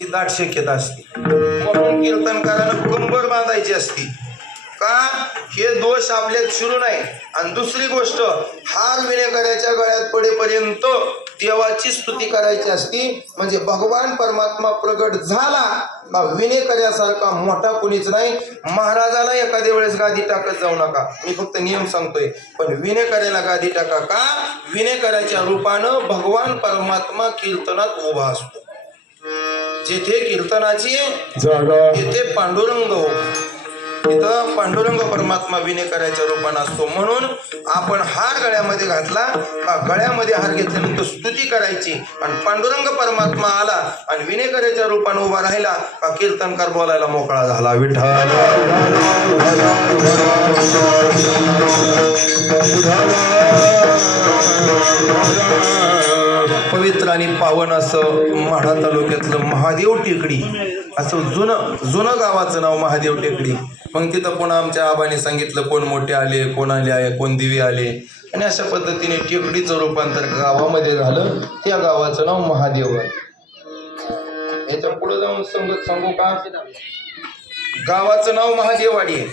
ती दाट शक्यता असते, म्हणून कीर्तनकारानं कंबर बांधायची असती का हे दोष आपल्यात शिरू नाही. आणि दुसरी गोष्ट, हार विनेकऱ्याच्या गळ्यात पडेपर्यंत देवाची स्तुती करायची असती. म्हणजे भगवान परमात्मा प्रगट झाला का विनेकऱ्यासारखा मोठा कोणीच नाही. महाराजाला एखाद्या वेळेस गादी टाकत जाऊ नका, मी फक्त नियम सांगतोय, पण विनेकऱ्याला गादी टाका का विनेकऱ्याच्या रूपानं भगवान परमात्मा कीर्तनात उभा असतो. जिथे कीर्तनाची जागा तिथे पांडुरंग हो, तिथं पांडुरंग परमात्मा विनेकऱ्याच्या रूपानं असतो. म्हणून आपण हार गळ्यामध्ये घातला का गळ्यामध्ये हार घेतल्यानंतर स्तुती करायची, आणि पांडुरंग परमात्मा आला आणि विनेकऱ्याच्या रूपानं उभा राहिला का कीर्तनकार बोलायला मोकळा झाला. विठ्ठल पवित्र आणि पावन असं माढा तालुक्यातलं महादेव टेकडी, असं जुनं गावाचं नाव महादेव टेकडी. मग तिथं पुन्हा आमच्या आबाने सांगितलं कोण मोठे आले, कोण आले आहे, कोण दिवे आले, आणि अशा पद्धतीने टेकडीचं रूपांतर गावामध्ये झालं. त्या गावाचं नाव महादेव आहे. याच्या पुढे जाऊन संगत सांगू का, गावाचं नाव महादेववाडी आहे.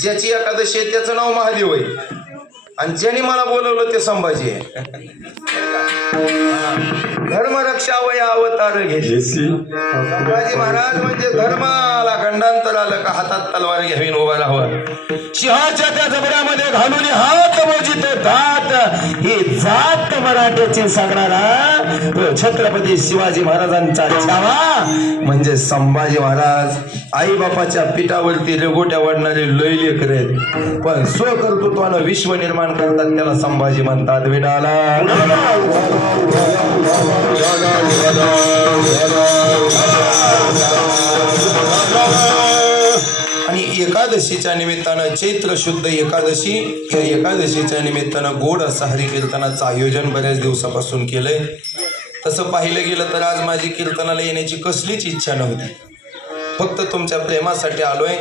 ज्याची एकादशी आहे त्याचं नाव महादेव आहे, आणि ज्याने मला बोलवलं ते संभाजी आहे. धर्मरक्षा वय अवतार घेतली. संभाजी महाराज म्हणजे धर्माला गंडांतर आलं का हातात तलवार घ्यावीन उभा राहावं. सिंहाच्या त्या जबड्यामध्ये घालून हात मोजित दात, ही जात मराठ्याची सांगणारा छत्रपती शिवाजी महाराजांचा छावा म्हणजे संभाजी महाराज. आई बापाच्या पिठावरती रेगोट्या वाढणारे लय लेकर आहेत, पण स्वकर्तृत्वानं विश्व निर्माण करतात त्याला संभाजी म्हणतात. विडाला आणि एकादशीच्या निमित्तानं चैत्र शुद्ध एकादशी, या एकादशीच्या निमित्तानं गोड असं हरिकीर्तनाचं आयोजन बऱ्याच दिवसापासून केलंय. तसं पाहिलं गेलं तर आज माझी कीर्तनाला येण्याची कसलीच इच्छा नव्हती, फक्त तुमच्या प्रेमासाठी आलोय.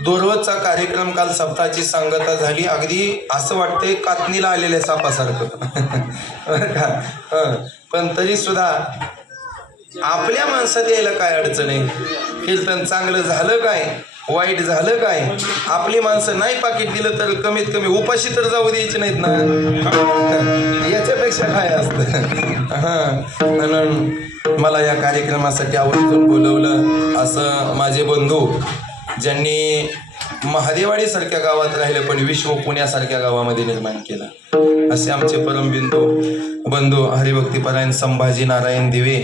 दोरवतचा कार्यक्रम काल सप्ताहाची सांगता झाली, अगदी असं वाटतंय कातनीला आलेल्या सापासारखं. पण तरी सुद्धा आपल्या माणसात यायला काय अडचण आहे. कीर्तन चांगलं झालं काय, वाईट झालं काय, आपली माणसं नाही पाकिट दिलं तर कमीत कमी उपाशी तर जाऊ द्यायची नाहीत ना, याच्यापेक्षा काय असतं. म्हणून मला या कार्यक्रमासाठी आवर्जून बोलवलं. असं माझे बंधू ज्यांनी महादेवाडी सारख्या गावात राहिले पण विश्व पुण्यासारख्या गावामध्ये निर्माण केला, असे आमचे परमबिंदू बंधू हरिभक्तीपरायण संभाजी नारायण दिवे,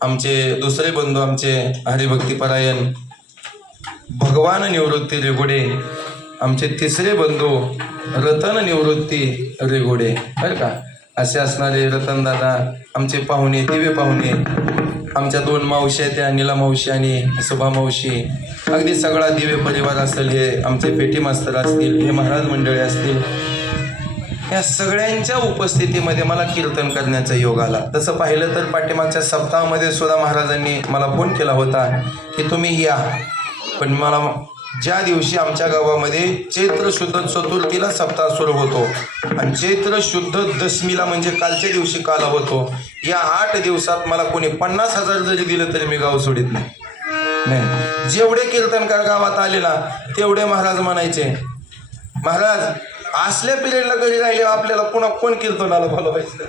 आमचे दुसरे बंधू आमचे हरिभक्तीपरायण भगवान निवृत्ती रेगोडे, आमचे तिसरे बंधू रतन निवृत्ती रेगोडे, बरं का. असे असणारे रतनदादा आमचे पाहुणे, दिवे पाहुणे, आमच्या दोन मावशी आहेत त्या नीला मावशी आणि सुभा मावशी, अगदी सगळा दिवे परिवार असेल, हे आमचे पेटी मास्तर असतील, हे महाराज मंडळी असतील, या सगळ्यांच्या उपस्थितीमध्ये मला कीर्तन करण्याचा योग आला. तसं पाहिलं तर पाठीमागच्या सप्ताहामध्ये सुद्धा महाराजांनी मला फोन केला होता की तुम्ही या, पण मला ज्या दिवशी आमच्या गावामध्ये चैत्र शुद्ध चतुर्थीला सप्ताह सुरू होतो आणि चैत्र शुद्ध दशमीला म्हणजे कालच्या दिवशी काला होतो, या 8 दिवसात मला कोणी 50,000 जरी दिलं तरी मी गाव सोडित नाही. जेवढे कीर्तनकार गावात आले ना तेवढे महाराज म्हणायचे, महाराज असल्या पिरियडला घरी राहिले आपल्याला पुन्हा कोण कीर्तनाला बोलवायचं.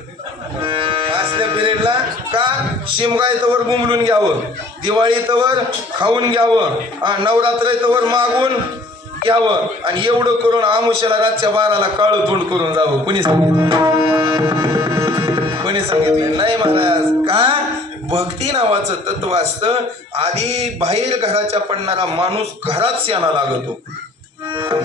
असल्या पिरियडला का शिमगायतवर बुंबलून घ्यावं, दिवाळीतवर खाऊन घ्यावं, नवरात्रीतवर मागून घ्यावं, आणि एवढं करून आमुष्याला रातच्या 12ला काळं तोंड करून जावं. कोणी सांगितलं? कोणी सांगितलं नाही महाराज. का भक्ती नावाचं तत्व असतं. आधी बाहेर घराच्या पडणारा माणूस घरात शहाणा लागतो,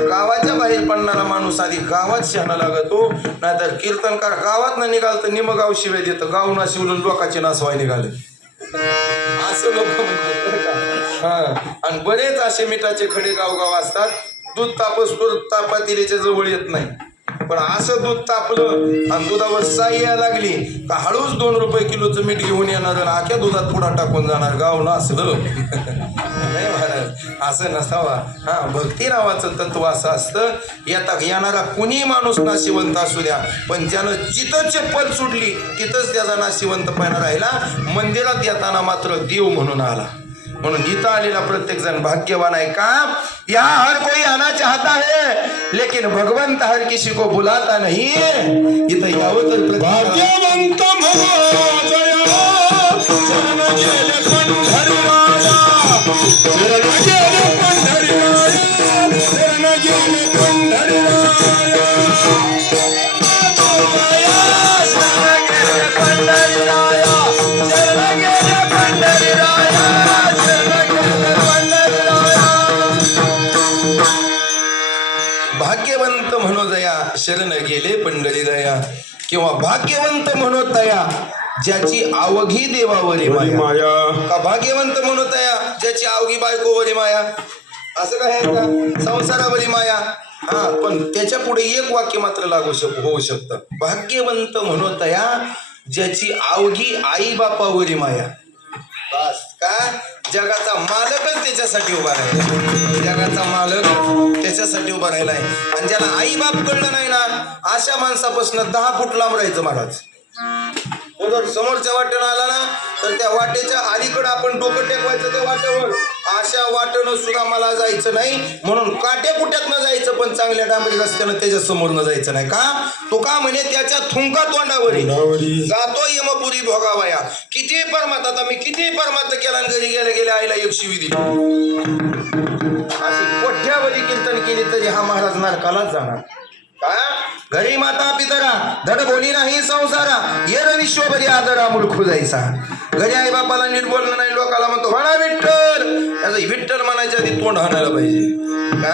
गावाच्या बाहेर पडणारा माणूस आधी गावात शहाणा लागतो. नाहीतर कीर्तनकार गावात न निघाल तर निम गाव शिवाय देतं, गाव ना शिवून लोकांचे नासवाय निघाले असं लोक म्हणतात. आणि बरेच असे मिठाचे खडे गावगाव असतात, दूध तापसतोर तापातिरेच्या जवळ येत नाही, पण असं दूध तापलं आणि दुधावर साई यायला लागली का हळूच 2 रुपये किलोचं मीठ घेऊन येणार आणि आख्या दुधात पुढा टाकून जाणार, गाव ना असलं. नाही महाराज असं नसावा. हा भक्ती नावाचं तत्व असं असतं येणारा कुणी माणूस नाशिवंत असू द्या पण ज्यानं जिथं चप्पल सुटली तिथंच त्याचा नाशिवंतपणा राहिला. मंदिरात येताना मात्र देव म्हणून आला. म्हणून इथं आलेला प्रत्येक जण भाग्यवान आहे का. या हर कोई आना चाहता है लेकिन भगवंत हर किसी को बुलाता नहीं. इथं यावं तर भाग्यवंत भाग्यवंत म्हणो जया शरण गेले पंढरीराया. किंवा भाग्यवंत म्हणो तया ज्याची आवघी देवावरी माया. का भाग्यवंत म्हणो तया ज्याची आवघी बायकोवरी माया. असं काय आहे का संसारावरी माया. हा पण त्याच्या पुढे एक वाक्य मात्र होऊ शकतं. भाग्यवंत म्हणो तया ज्याची आवघी आई बापावरी माया. बस का जगाचा मालकच त्याच्यासाठी उभा राहिला. जगाचा मालक त्याच्यासाठी उभा राहिलाय. आणि ज्याला आई बाप कळलं नाही ना अशा माणसापासून 10 फूट लांब राहायचं महाराज. जर समोरच्या वाटेनं आला ना तर त्या वाटेच्या अलीकडे आपण डोकं टेकवायचं त्या वाटेवर. अशा वाटेनं सुद्धा मला जायचं नाही. म्हणून काट्याकुट्यात न जायचं पण चांगल्या डांबरी रस्त्यानं त्याच्या समोर न जायचं नाही. का तो का म्हणे त्याच्या थुंका तोंडावरी जातो यमपुरी भोगावया. किती परमात आता मी किती परमात केला आणि घरी गेल्या गेल्या आईला एक शिवी दिली. अशी कोठ्यावरी कीर्तन केली तरी हा महाराज नरकालाच जाणार. का घरी माता पितरा धड बोली नाही संसारा येर विश्वभरी आदरा मुलखू जायचा. घरी आई बापाला नीट बोलणं नाही लोकाला म्हणतो म्हणा विठ्ठल. त्याचं विठ्ठल म्हणायच्या आधी तोंड हाणायला पाहिजे. का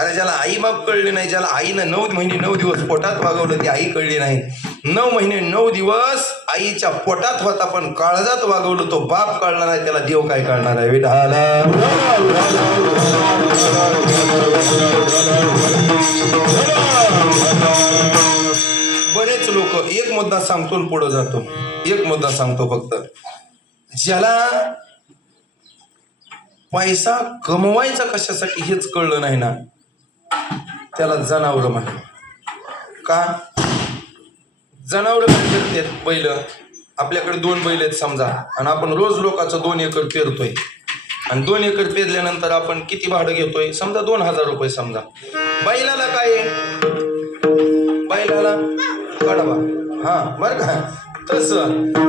अरे ज्याला आई बाप कळले नाही ज्याला आईनं 9 महिने 9 दिवस पोटात वागवलं ती आई कळली नाही. 9 महिने 9 दिवस आईच्या पोटात होता पण काळजात वागवलं तो बाप कळला नाही. त्याला देव काय कळणार आहे. विठाला बरेच लोक एक मुद्दा सांगतो पुढे जातो. एक मुद्दा सांगतो फक्त. ज्याला पैसा कमवायचा कशासाठी हेच कळलं नाही ना त्याला जनावर म्हणा. का जनावर काय करतात. बैल आपल्याकडे 2 बैल आहेत समजा आणि आपण रोज लोकांचं 2 एकर पेरतोय आणि 2 एकर पेरल्यानंतर आपण किती भाडं घेतोय समजा 2000 रुपये समजा. बैलाला काय आहे बैलाला कडवा. हा बरं का तसं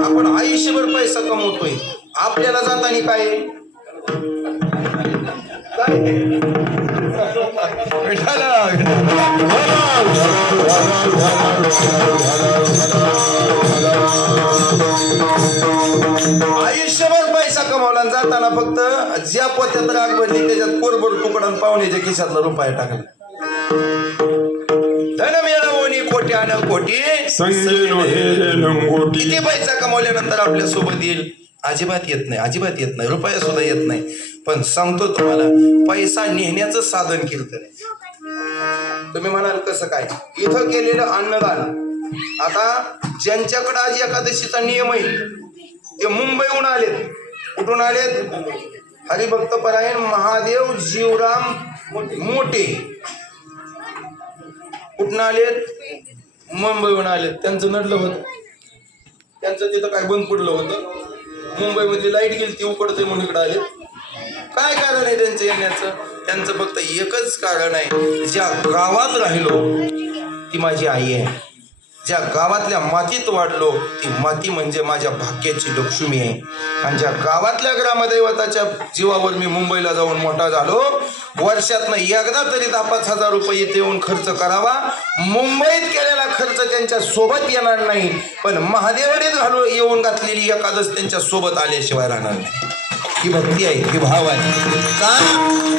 आपण आयुष्यभर पैसा कमवतोय. आपल्याला जाताना काय आयुष्यभर पैसा कमावला जाताना फक्त ज्या पोत्यात राग भरली त्याच्यात कोरभर तुकडा पाहुण्याच्या खिशातला रुपया टाकला. धन मिळवणी कोट्यानं कोटी किती पैसा कमावल्यानंतर आपल्या सोबत येईल अजिबात येत नाही. अजिबात येत नाही. रुपया सुद्धा येत नाही. पण सांगतो तुम्हाला पैसा नेण्याचं साधन कीर्तन आहे. तुम्ही म्हणाल कसं काय इथं केलेलं अन्नदान. आता ज्यांच्याकडे आज एकादशीचा नियम आहे ते मुंबईहून आलेत. कुठून आलेत. हरिभक्त परायण महादेव जीवराम मोठे कुठून आलेत मुंबईहून आलेत. त्यांचं नडलं होतं. त्यांचं तिथं काय बंद पडलं होतं. मुंबईमध्ये लाईट गेली ती उकडते म्हणून इकडे आले. काय कारण आहे त्यांचं येण्याचं. त्यांचं फक्त एकच कारण आहे. ज्या गावात राहिलो ती माझी आई आहे. ज्या गावातल्या मातीत वाढलो ती माती म्हणजे माझ्या भाग्याची लक्ष्मी आहे. आणि ज्या गावातल्या ग्रामदैवताच्या जीवावर मी मुंबईला जाऊन मोठा झालो. वर्षातनं एकदा तरी 10-5 हजार रुपये इथे येऊन खर्च करावा. मुंबईत केलेला खर्च त्यांच्या सोबत येणार नाही पण महादेवाने घालून येऊन घातलेली एकादश त्यांच्या सोबत आल्याशिवाय राहणार नाही. ही भक्ती आहे. ही भाव आहे. का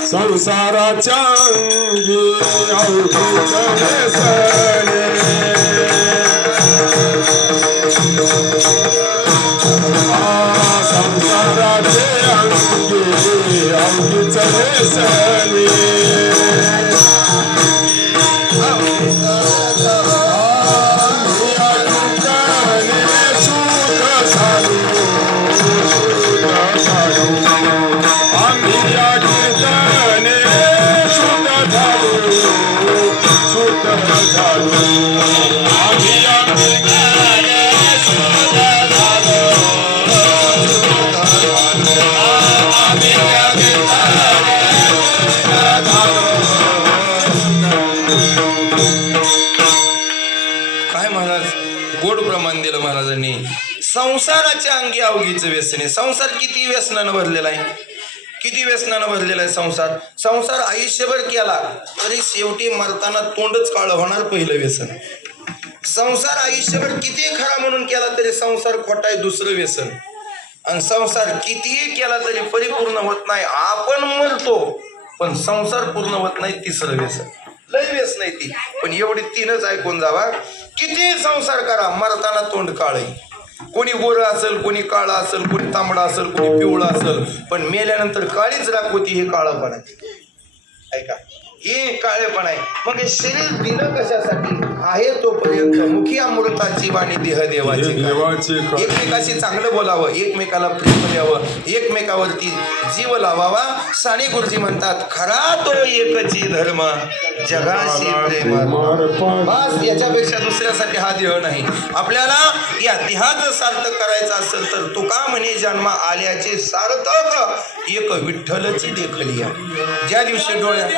संसाराच्या आम्ही काळाच्या अंगी अवघीच व्यसने. संसार किती व्यसनानं भरलेला आहे, किती व्यसनानं भरलेला आहे संसार. संसार आयुष्यभर केला तरी शेवटी मरताना तोंडच काळं होणार, पहिलं व्यसन. संसार आयुष्यभर किती खरा म्हणून केला तरी संसार खोटा आहे, दुसरं व्यसन. आणि संसार कितीही केला तरी परिपूर्ण होत नाही, आपण मरतो पण संसार पूर्ण होत नाही, तिसरं व्यसन. लय व्यसन आहे ती, पण एवढी तीनच ऐकून जावा. किती संसार करा, मरताना तोंड काळ आहे. कोणी गोरं असेल, कोणी काळा असेल, कोणी तांबडा असेल, कोणी पिवळा असेल, पण मेल्यानंतर काळीच राख होती, हे काळं पण आहे. ऐका, हे काळेपण आहे. मग हे शरीर दिलं कशासाठी आहे, तोपर्यंत मुखी अमृताची वाणी देह देवाची. एकमेकाशी चांगलं बोलावं, एकमेकाला प्रेम द्यावं, एकमेकावरती जीव लावावा. साने गुरुजी म्हणतात, खरा तो एकची धर्म जगाशी प्रेम. बस, याच्यापेक्षा दुसऱ्यासाठी हा देह नाही. आपल्याला या देहाचं सार्थक करायचं असेल तर तुका म्हणे जन्म आल्याचे सार्थक एक विठ्ठलची देखलिया. ज्या दिवशी डोळ्या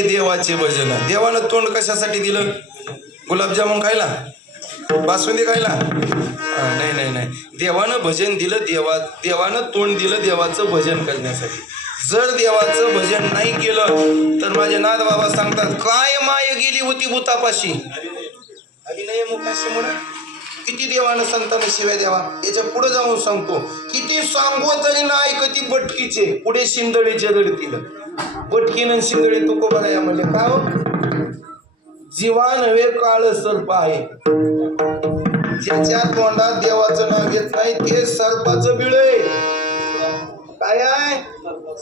देवाचे भजन. देवानं तोंड कशासाठी दिलं? गुलाबजामुन खायला, बासुंदी खायला? नाही नाही नाही, देवानं भजन दिलं, देवानं तोंड दिलं देवाचं भजन करण्यासाठी. जर देवाचं भजन नाही केलं तर माझे नाथ बाबा सांगतात, काय माय गेली होती भूतापाशी, अभिनय मुखाशी म्हणा. किती देवानं संतांना शिव्या द्यावा, याच्या पुढे जाऊन सांगतो, किती सांगू तरी ना ऐकती बटकीचे, पुढे शिंदळीचे रडतील. बटकीन शिंदळी तुकोबा या म्हणले, का हो? जीवा नव्हे काळ सर्प आहे, ज्याच्या तोंडात देवाचं नाव येत नाही ते सर्पाचं बिळ आहे. काय आहे?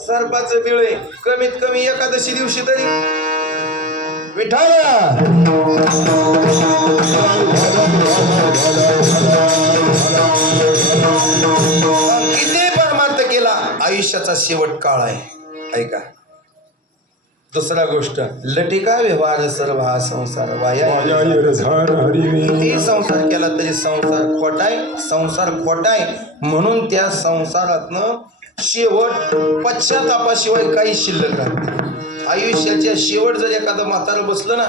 सर्पाचं बिळ आहे. कमीत कमी एकादशी दिवशी तरी विठाल किती परमार्थ केला, आयुष्याचा शेवट काळ आहे. ऐका, दुसरा गोष्ट, लटिका व्यवहार सर्व हा संसार वाया. किती संसार केला तरी संसार खोटाय, संसार खोटाय. म्हणून त्या संसारातनं शेवट पश्चातापाशिवाय काही शिल्लक राहत. आयुष्याच्या शेवट जर एखादं म्हातारं बसलं ना,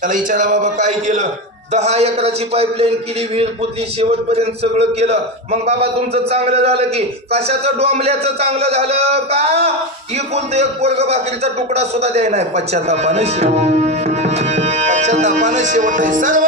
त्याला विचारा, बाबा काय केलं? 10 एकराची पाईपलाईन केली, विहीर पुतली, शेवटपर्यंत सगळं केलं. मग बाबा तुमचं चांगलं झालं की? कशाचं? डोंबल्याचं चांगलं झालं का? इकुलतं एक पोरग भाकरीचा तुकडा सुद्धा द्याय नाही. पश्चातापानं शेवट, पश्चातापानं शेवट आहे. सर्व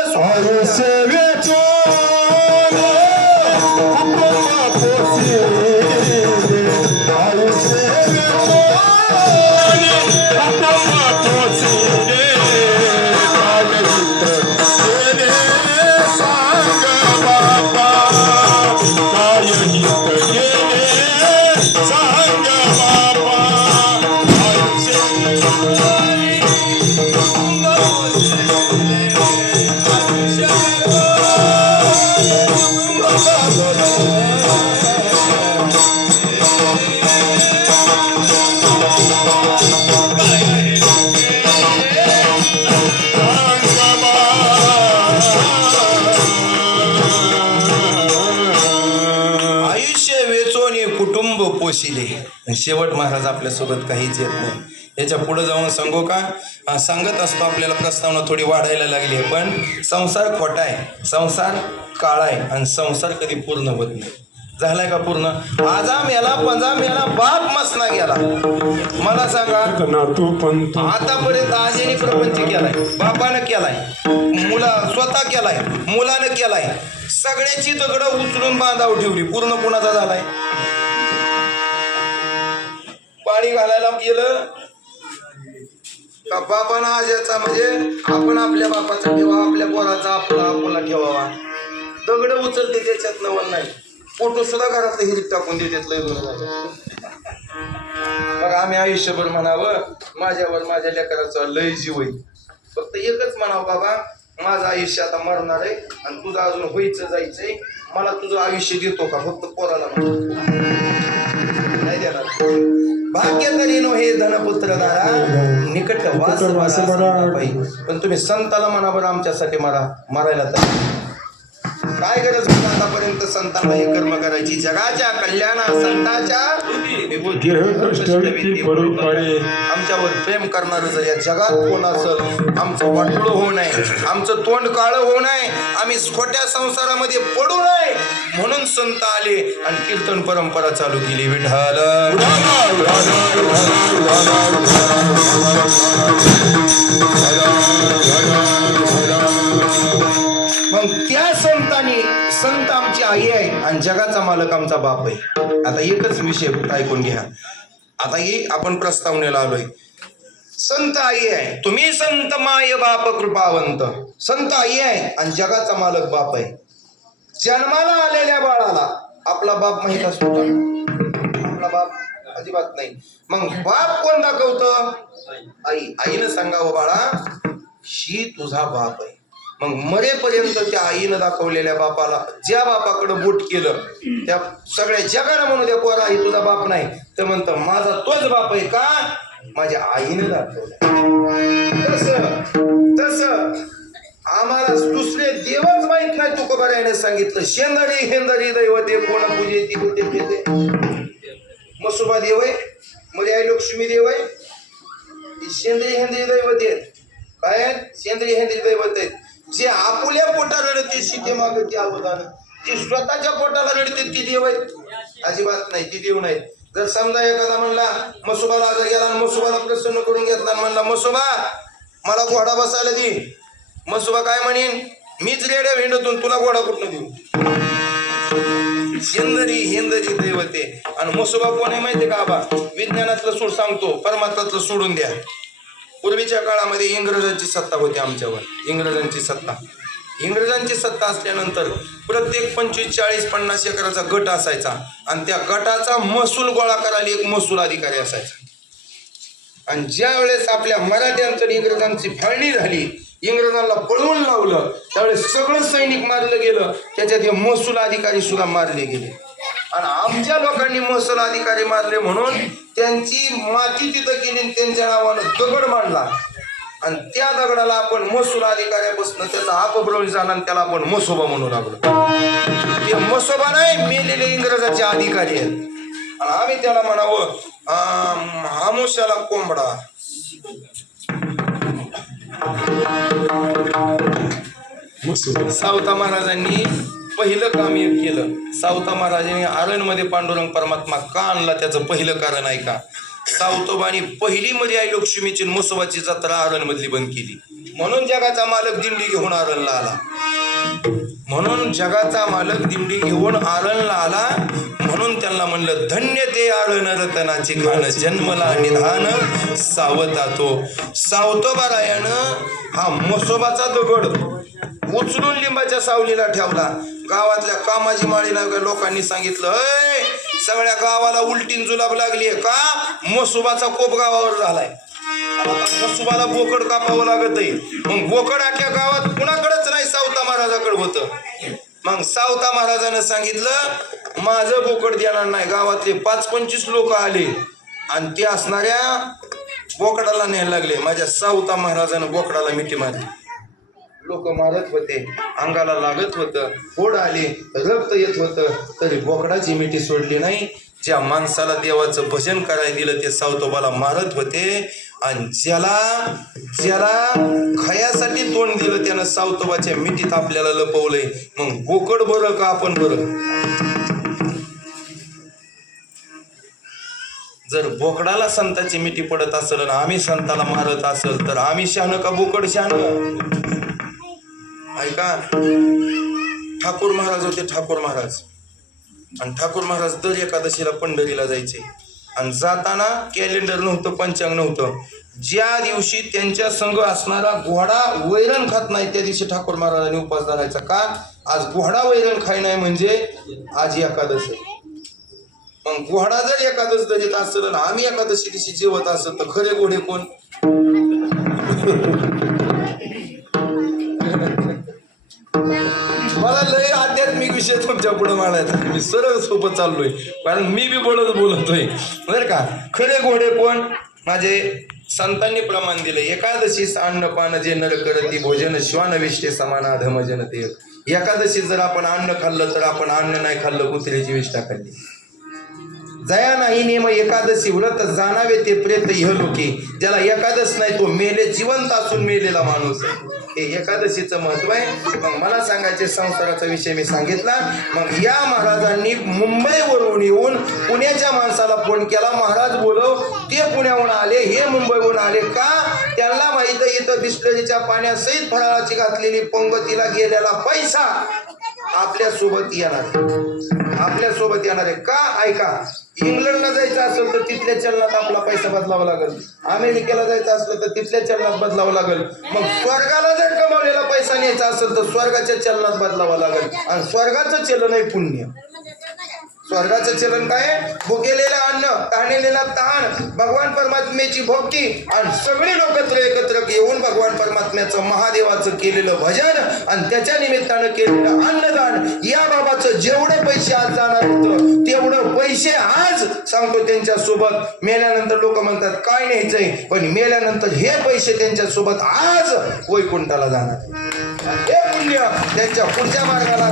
शेवट महाराज आपल्यासोबत काहीच येत नाही. याच्या पुढे जाऊन सांगू का सांगत असतो आपल्याला प्रस्तावना थोडी वाढायला लागली आहे, पण संसार खोटा आहे, संसार काळा आहे आणि संसार कधी पूर्ण होत नाही. झालाय का पूर्ण? आजा मेला पंजा मेला बाप मसना गेला. मला सांगा नातू पंत आतापर्यंत आजीने प्रपंच केलाय, बापानं केलाय, स्वतः केलाय, मुलानं केलाय, सगळ्याची दगडं उचलून बांधावर ठेवली. पूर्ण कुणाचा झालाय? पाणी घालायला गेलं का बापानं आज्याचा, म्हणजे आपण आपल्या बापाचा ठेवा, आपल्या पोराचा आपला ठेवावा. दगड उचलते त्याच्यात नवल नाही, फोटो सुद्धा घरातलं हिरीत टाकून देतात लय गुन्हा. मग आम्ही आयुष्यभर म्हणावं माझ्यावर माझ्या लेकराचा लय जीव आहे, फक्त एकच म्हणावं बाबा माझं आयुष्य आता मरणार आहे आणि तुझं अजून व्हायचं जायचंय, मला तुझं आयुष्य देतो का? फक्त पोराला नाही देणार. भाग्य तरी नो हे धनपुत्र दारा निकट वास पण तुम्ही संताला म्हणा बरं आमच्यासाठी मारायला तर काय गरज होती आतापर्यंत संतांना हे कर्म करायची? जगाच्या कल्याणा संतांच्या आमच्यावर प्रेम करणार जर या जगात कोण असेल आमचं वाटोळं होऊ नये, आमचं तोंड काळं होऊ नये, आम्ही खोट्या संसारामध्ये पडू नये म्हणून संत आले आणि कीर्तन परंपरा चालू केली. विठ्ठल मग त्या संत आमची आई आहे आणि जगाचा मालक आमचा बाप आहे. आता एकच विषय ऐकून घ्या. आता ही आपण प्रस्तावनेला आलोय. संत आई आहे, तुम्ही संत माय बाप कृपावंत. संत आई आहे आणि जगाचा मालक बाप आहे. जन्माला आलेल्या बाळाला आपला बाप माहित असतो का? आपला बाप अजिबात नाही. मग बाप कोण दाखवतं? आई. आईनं सांगावं बाळा ही तुझा बाप आहे. मग मरेपर्यंत त्या आईनं दाखवलेल्या बापाला, ज्या बापाकडे बोट केलं त्या सगळ्या जगाला म्हणू द्या पोरा ही तुझा बाप नाही, तर म्हणतं माझा तोच बाप आहे का? माझ्या आईनं दाखवलं. तसं आम्हाला दुसरे देवच माहित नाही. तुकोबारायाने सांगितलं शेंदरी हेंदरी दैवते कोण पूजे ती होते घेते. मसोबा देव आहे, मध्ये आई लक्ष्मी देव आहे, शेंद्री हेंद्री दैवते काय? शेंद्री हेंद्री दैवत आहेत. जे आपुल्या पोटाला रडते सीते मागते अवदान, जे स्वतःच्या पोटाला रडते ती देव आहेत? अजिबात नाही, ती देव नाहीत. जर समजा एखादा म्हणला मसोबाला गेला आणि मसोबाला प्रसन्न करून घेतला, म्हणला मसोबा मला घोडा बसायला दे, मसोबा काय म्हणेन? मीच रेड्या भेंडतून तुला घोडा कुठं देऊ? शेंदरी हेंदरी दैवते. आणि मसोबा कोण आहे माहितीये का? आबा विज्ञानातलं सोड सांगतो, परमात्मातलं सोडून द्या. पूर्वीच्या काळामध्ये इंग्रजांची सत्ता होती आमच्यावर. इंग्रजांची सत्ता असल्यानंतर प्रत्येक 25, 40, 50 एकराचा गट असायचा आणि त्या गटाचा महसूल गोळा करायला एक महसूल अधिकारी असायचा. आणि ज्या वेळेस आपल्या मराठ्यांचं इंग्रजांची फाळणी झाली, इंग्रजांना पळवून लावलं, त्यावेळेस सगळं सैनिक मारलं गेलं, त्याच्यात हे महसूल अधिकारी सुद्धा मारले गेले. आणि आमच्या लोकांनी महसूल अधिकारी मारले म्हणून त्यांची माती तिथं केली, त्यांच्या नावानं दगड मांडला आणि त्या दगडाला आपण महसूल अधिकाऱ्यापासून त्याचा अपभ्रंश झाला आणि त्याला आपण मसोबा म्हणू लागलो. ते मसोबा नाही, मेलेले इंग्रजाचे अधिकारी आहेत. आणि आम्ही त्याला म्हणावं आमुष्याला कोंबडा. सावता महाराजांनी पहिलं काम एक केलं. सावता महाराजांनी आरणमध्ये पांडुरंग परमात्मा का आणला त्याचं पहिलं कारण आहे का? सावतोबानी पहिली मध्ये आई लक्ष्मीची मसोबाची जत्रा आरण मधली बंद केली. म्हणून जगाचा मालक दिंडी घेऊन आरणला आला. म्हणून त्यांना म्हणलं धन्य ते आरण रतनाची खान जन्मला निधान सावता तो. सावतोबारायानं हा मसोबाचा दगड उचलून लिंबाच्या सावलीला ठेवला. गावातल्या कामाजी माळीला लोकांनी सांगितलं सगळ्या गावाला उलटीन जुलाब लागली का? मसोबाचा कोप गावावर झालाय. आता मसोबाला बोकड कापावं लागत आहे. मग बोकड अख्ख्या गावात कुणाकडेच नाही, सावता महाराजाकडे होतं. मग सावता महाराजानं सांगितलं माझं बोकड देणार नाही. गावातले 5-25 लोक आले आणि ते असणाऱ्या बोकडाला न्यायला लागले. माझ्या सावता महाराजानं बोकडाला मिठी मारली. लोक मारत होते, अंगाला लागत होतं, फोड आले, रक्त येत होतं, तरी बोकडाची मिठी सोडली नाही. ज्या माणसाला देवाचं भजन करायला दिलं ते सावतोबाला मारत होते आणि ज्याला ज्याला खयासाठी तोंड दिलं त्यानं सावतवाच्या मिठीत आपल्याला लपवलंय. मग बोकड बरं का आपण बरं? जर बोकडाला संताची मिठी पडत असेल आणि आम्ही संताला मारत असेल तर आम्ही शहाणं का बोकड शहाणं? ऐका, ठाकूर महाराज होते, ठाकूर महाराज. आणि ठाकूर महाराज दर एकादशीला पंढरीला जायचे. आणि जाताना कॅलेंडर नव्हतं, पंचांग नव्हतं. ज्या दिवशी त्यांच्या संग असणारा घोडा वैरण खात नाही त्या दिवशी ठाकूर महाराजांनी उपवास धरायचा. का? आज घोडा वैरण खाय नाही म्हणजे आज एकादश आहे. मग घोडा जर एकादश धरीत असेल आणि आम्ही एकादशी दिवशी जेवत असेल तर खरे घोडे कोण? मला लय आध्यात्मिक विषय तुमच्या पुढे मांडायचा. मी सरळ सोबत चाललोय कारण मी बी बोलतोय बरं का. खरे घोडे कोण? माझे संतांनी प्रमाण दिलं. एकादशीस अन्न पान जे नर करती भोजन श्वान विष्टे समान अधम जनते. एकादशी जर आपण अन्न खाल्लं तर आपण अन्न नाही खाल्लं कुत्र्याची विष्ठा खाल्ली. जया नाही नेम एकादशी व्रत जाणावे ते प्रेत इहलोकी. ज्याला एकादश नाही तो मेले, जिवंत असून मेलेला माणूस आहे. हे एकादशीचं महत्व आहे. मग मला सांगायचे संसाराचा विषय मी सांगितला. मग या महाराजांनी मुंबईवरून येऊन पुण्याच्या माणसाला फोन केला, महाराज बोलव. ते पुण्याहून आले, हे मुंबईहून आले. का? त्यांना माहित आहे इथं बिस्लरीच्या पाण्यासहित फराळाची घातलेली पंगतीला गेलेला पैसा आपल्या सोबत येणार आहे. का? ऐका, इंग्लंडला जायचं असेल तर तिथल्या चलनात आपला पैसा बदलावा लागेल. अमेरिकेला जायचं असलं तर तिथल्या चलनात बदलावं लागेल. मग स्वर्गाला जर कमावलेला पैसा न्यायचा असेल तर स्वर्गाच्या चलनात बदलावा लागेल. आणि स्वर्गाचं चलन आहे पुण्य. स्वर्गाचं चलन काय? भुकेलेलं अन्न, ताणलेला ताण, भगवान परमात्म्याची भक्ती आणि सगळे लोक एकत्र येऊन भगवान परमात्म्याचं महादेवाचं केलेलं भजन आणि त्याच्या निमित्तानं केलेलं अन्नदान. या बाबाचं जेवढे पैसे आज जाणार होतं तेवढं पैसे आज सांगतो त्यांच्या सोबत. मेल्यानंतर लोक म्हणतात काय न्यायचंय, पण मेल्यानंतर हे पैसे त्यांच्या सोबत आज वैकुंठाला जाणार. हे पुण्य त्यांच्या पुढच्या मार्गाला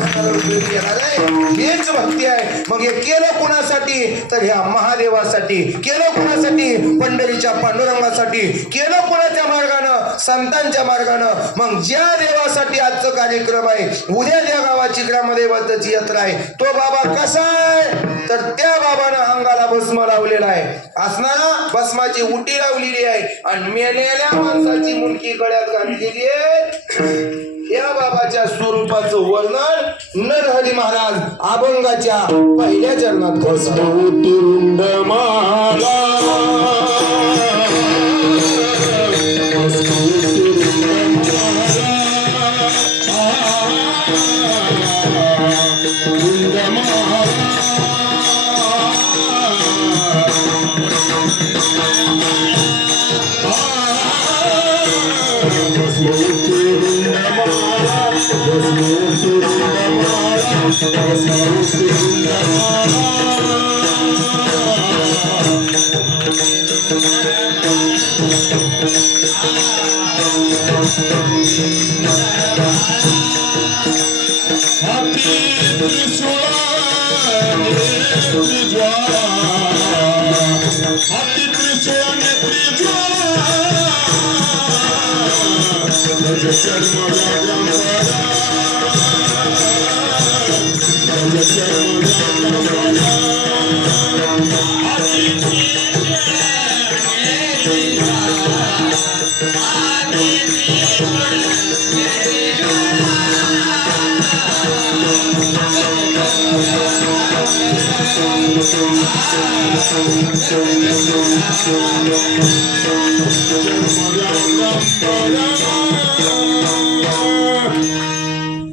येणार आहे. हेच भक्ती आहे. मग हे केलं कुणासाठी? तर ह्या महादेवासाठी केलं. कुणासाठी? पंढरीच्या पांडुरंगासाठी केलं. कुणाच्या मार्गानं? संतांच्या मार्गानं. मग ज्या देवासाठी आजचा कार्यक्रम आहे, उद्या त्या गावाची ग्रामदेवताची यात्रा आहे, तो बाबा कसा आहे? तर त्या बाबानं अंगाला भस्म लावलेला आहे. असणारा भस्माची उटी लावलेली आहे आणि मेलेल्या माणसाची मुंडकी गळ्यात घातलेली आहे. या बाबाच्या स्वरूपाचं वर्णन नरहरी महाराज अभंगाच्या पहिल्या चरणात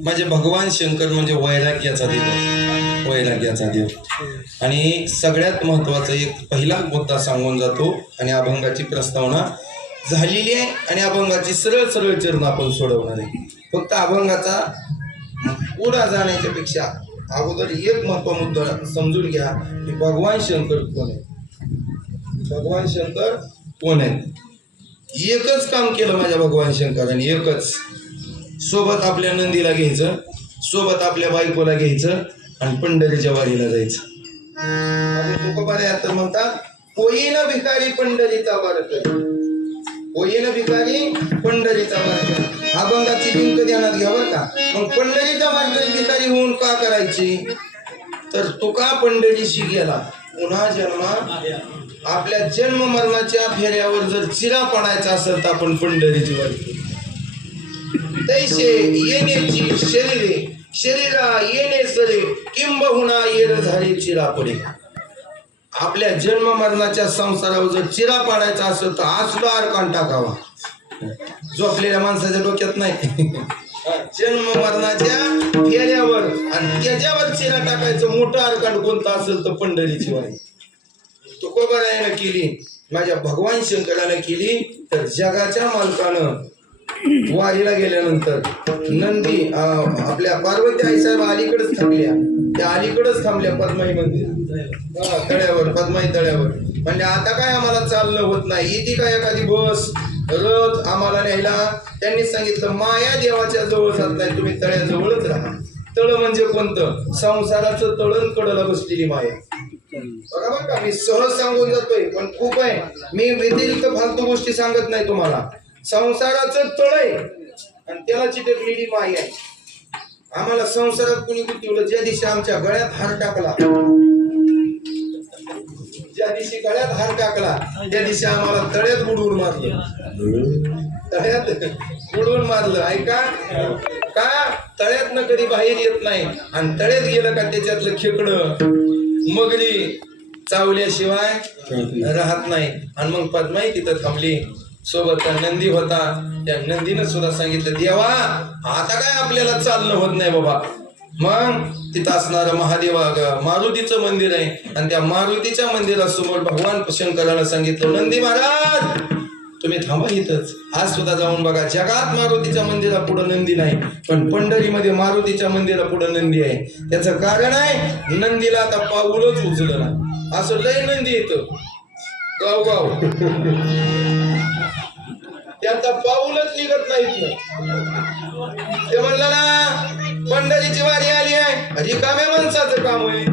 म्हणजे भगवान शंकर म्हणजे वैराग्याचा देव, वैराग्याचा देव. आणि सगळ्यात महत्वाचा एक पहिला मुद्दा सांगून जातो आणि अभंगाची प्रस्तावना झालेली आहे आणि अभंगाची सरळ सरळ चरण आपण सोडवणार आहे. फक्त अभंगाचा पुढे जाण्याच्या पेक्षा अगोदर एक महत्त्वाचा मुद्दा समजून घ्या की भगवान शंकर कोण आहे. भगवान शंकर कोण आहे? एकच काम केलं माझ्या भगवान शंकरांनी, एकच. सोबत आपल्या नंदीला घ्यायचं, सोबत आपल्या बायकोला घ्यायचं आणि पंढरीच्या वारीला जायचं. तुकोबारे आता म्हणतात कोई न भिकारी पंढरीचा वार कर. होईल भिकारी पंढरीचा मार्ग. अभंगाची लिंक ध्यानात घ्या बरं का. मग पंढरीचा मार्ग भिकारी होऊन का करायची? तर तुका पंढरीशी गेला पुन्हा जन्मा. आपल्या जन्म मरणाच्या फेऱ्यावर जर चिरा पडायचा असेल तर आपण पंढरीची वारी. तैसे येण्याची शरीरे शरीरा येणे सरे किंबहुना येर झाले चिरा पडे. आपल्या जन्म मरणाच्या संसारावर जर चिरा पाडायचा असेल तर आज सुद्धा अर्कान टाकावा. झोपलेल्या माणसाच्या डोक्यात नाही. जन्म मरणाच्या फेऱ्यावर आणि त्याच्यावर चिरा टाकायचं मोठं अर्कान कोणतं असेल तर पंढरीची वारी. तुकोबारायानं केली, माझ्या भगवान शंकरानं केली, तर जगाच्या मालकानं वारीला गेल्यानंतर नंदी आपल्या पार्वती आई साहेब अलीकडेच थांबल्या. त्या अलीकडेच थांबल्या पद्माई मंदिर तळ्यावर, पद्माई तळ्यावर. म्हणजे आता काय आम्हाला चालणं होत नाही, इथे काय एखादी बस रथ आम्हाला न्यायला. त्यांनी सांगितलं माया देवाच्या जवळ जात नाही, तुम्ही तळ्याजवळच राहा. तळ म्हणजे कोणतं? संसाराचं तळण कडला बसलेली माया. बघा बरं का, मी सहज सांगून जातोय पण खूप आहे. मी व्यतिरिक्त फालतू गोष्टी सांगत नाही तुम्हाला. संसाराचं तळ आहे आणि त्याला चिटकलेली माया आहे. आम्हाला संसारात कुणी गुंतवलं. ज्या दिवशी आमच्या गळ्यात हार टाकला, ज्या दिवशी गळ्यात हार टाकला त्या दिवशी आम्हाला तळ्यात बुडवून मारलं. तळ्यात बुडवून मारलं. ऐका का? तळ्यातनं कधी बाहेर येत नाही आणि तळ्यात गेलं का त्याच्यातलं खेकडं मगरी चावल्याशिवाय राहत नाही. आणि मग पद्माई तिथं थांबली, सोबत नंदी होता. त्या नंदीनं सुद्धा सांगितलं देवा आता काय आपल्याला चालणं होत नाही बाबा. मग तिथं असणारं महादेवा मारुतीचं मंदिर आहे आणि त्या मारुतीच्या मंदिरासमोर भगवान शंकरानं सांगितलं नंदी महाराज तुम्ही थांबा इथंच. आज सुद्धा जाऊन बघा, जगात मारुतीच्या मंदिरा पुढे नंदी नाही, पण पंढरीमध्ये मारुतीच्या मंदिरा पुढे नंदी आहे. त्याचं कारण आहे नंदीला आता पाऊलच उचललं ना. असं लय नंदी येतं गाव त्यांचा पाऊलच निघत नाहीत ना. ते म्हणलं ना पंढरीची वारी आली आहे, रिकाम्या माणसाचं काम आहे.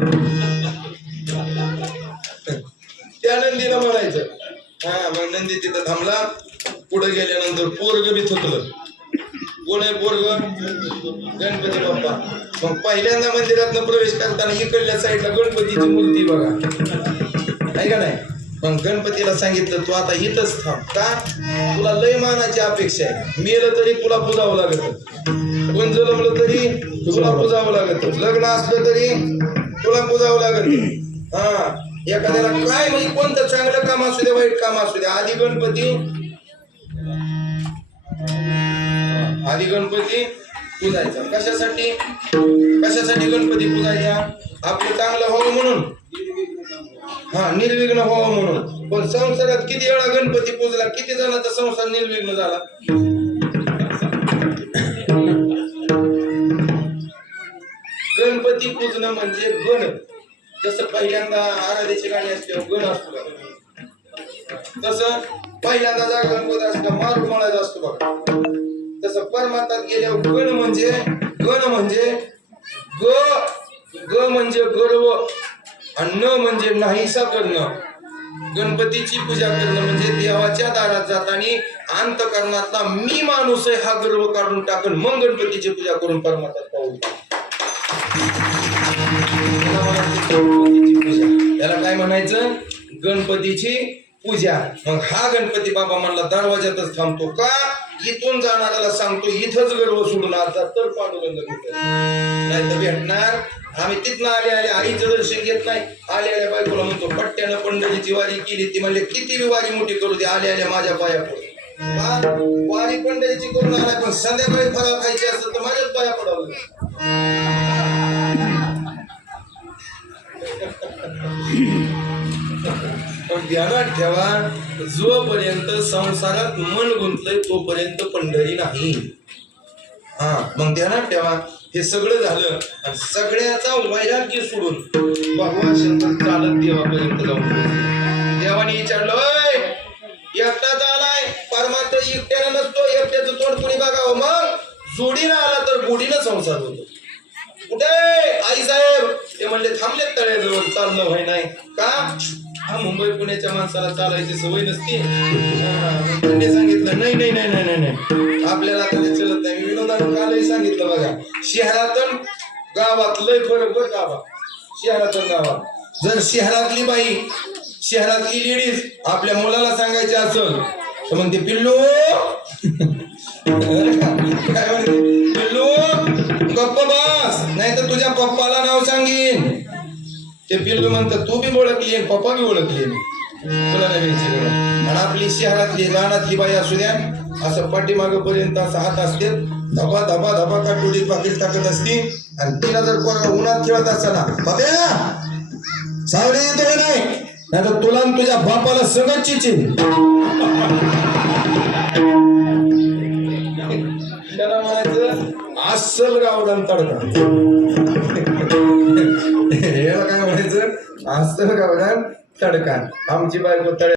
त्या नंदीला म्हणायचं. मग नंदी तिथं थांबला. पुढे गेल्यानंतर पोरग बी थकलं. कोण आहे पोरग? गणपती बाप्पा. मग पहिल्यांदा मंदिरात प्रवेश करताना इकडल्या साईडला गणपतीची मूर्ती बघा, आहे का नाही? मग गणपतीला सांगितलं तू आता इथंच थांब. का? तुला लय मानाची अपेक्षा आहे. मेलं तरी तुला पुजावं लागत, कोण जन्मलं तरी तुला पुजावं लागत, लग्न असलं तरी तुला पुजावं लागत. एखाद्याला काय म्हणजे कोणतं चांगलं काम असू दे वाईट काम असू दे, आधी गणपती पूजायचा. कशासाठी? कशासाठी गणपती पूजायचा? आपलं चांगलं व्हावं म्हणून, निर्विघ्न व्हावं म्हणून. पण संसारात किती वेळा गणपती पूजला, किती जणांचा संसार निर्विघ्न झाला. गणपती पूजणं म्हणजे गण. जसं पहिल्यांदा आराध्याची गाणी असते गण असतो, तसं पहिल्यांदा जागा गणपती असतो मारून म्हणायचं असतो बघा. तसं परमात्म्यात गेल्यावर गण म्हणजे ग म्हणजे गर्व आणि न म्हणजे नाहीसा करणं. गणपतीची पूजा करणं म्हणजे देवाच्या दारात जाताना अंतःकरणातला मी माणूस आहे हा गर्व काढून टाकून मग गणपतीची पूजा करून परमात्म्यात पाहू. याला काय म्हणायचं? गणपतीची पूजा. मग हा गणपती बाबा म्हणला दरवाजातच थांबतो का? इथून जाणाऱ्याला सांगतो इथंच गर्व सोडून आता तर पांडुरंग नाही तर भेटणार. आम्ही तिथनं आले आईचं दर्शन घेत नाही. आल्या बायकोला म्हणतो पट्ट्यानं पंढरीची वारी केली. ती म्हणले किती बी वारी मोठी करू दे, आल्या माझ्या पाया पडू. वारी पंढरीची करून आलाय पण संध्याकाळी फराळ खायची असेल तर माझ्याच पाया पडावं. पण ध्यानात ठेवा, जोपर्यंत संसारात मन गुंतलंय तोपर्यंत पंढरी नाही. मग ध्यानात ठेवा, हे सगळं झालं आणि सगळ्याचा वैराग्य सोडून भगवान शंकर चालत देवापर्यंत जाऊन देवाने विचारलं एकटाच आलाय. परमात्मा एकट्यानं नसतो, एकट्याचं तोंड कुणी बघावं. मग जोडीनं आला तर गोडीनं संसार होतो. कुठे आई साहेब? ते म्हणले थांबलेत तळ्याजवळ, चालणं व्हाय नाही का? हा मुंबई पुण्याच्या माणसाला चालायची सवय नसते. त्यांनी सांगितलं नाही नाही नाही नाही नाही आपल्याला आता ते चलत नाही. विनोदानं कालही सांगितलं बघा, शहरातून गावात लय फरक बरं. गावात शहरातून गावात जर शहरातली बाई शहरातली लेडीज आपल्या मुलाला सांगायचे असेल तर म्हणते पिल्लू काय म्हणते, पिल्लू गप्प बस नाही तर तुझ्या पप्पाला नाव सांगीन. ते पिल्लू म्हणतं तू बी ओळखली पप्पा बी ओळखली तुला नाही घ्यायची गरज. आणि आपली शहरातली रानातली बाई असू द्या असं पाठीमाग पर्यंत असं हात असते, धबा धबा धबा काटोडीत पाकिट टाकत असती. आणि तिला जर कोणा उन्हात खेळत असताना बाब्या सावली येतो नाही नाहीतर तुला आणि तुझ्या बापाला सगळं चिचिन. त्याला म्हणायचं अस्सल गावडन तडका. याला काय म्हणायचं अस्सल गावडन तडका. आमची बायको तडका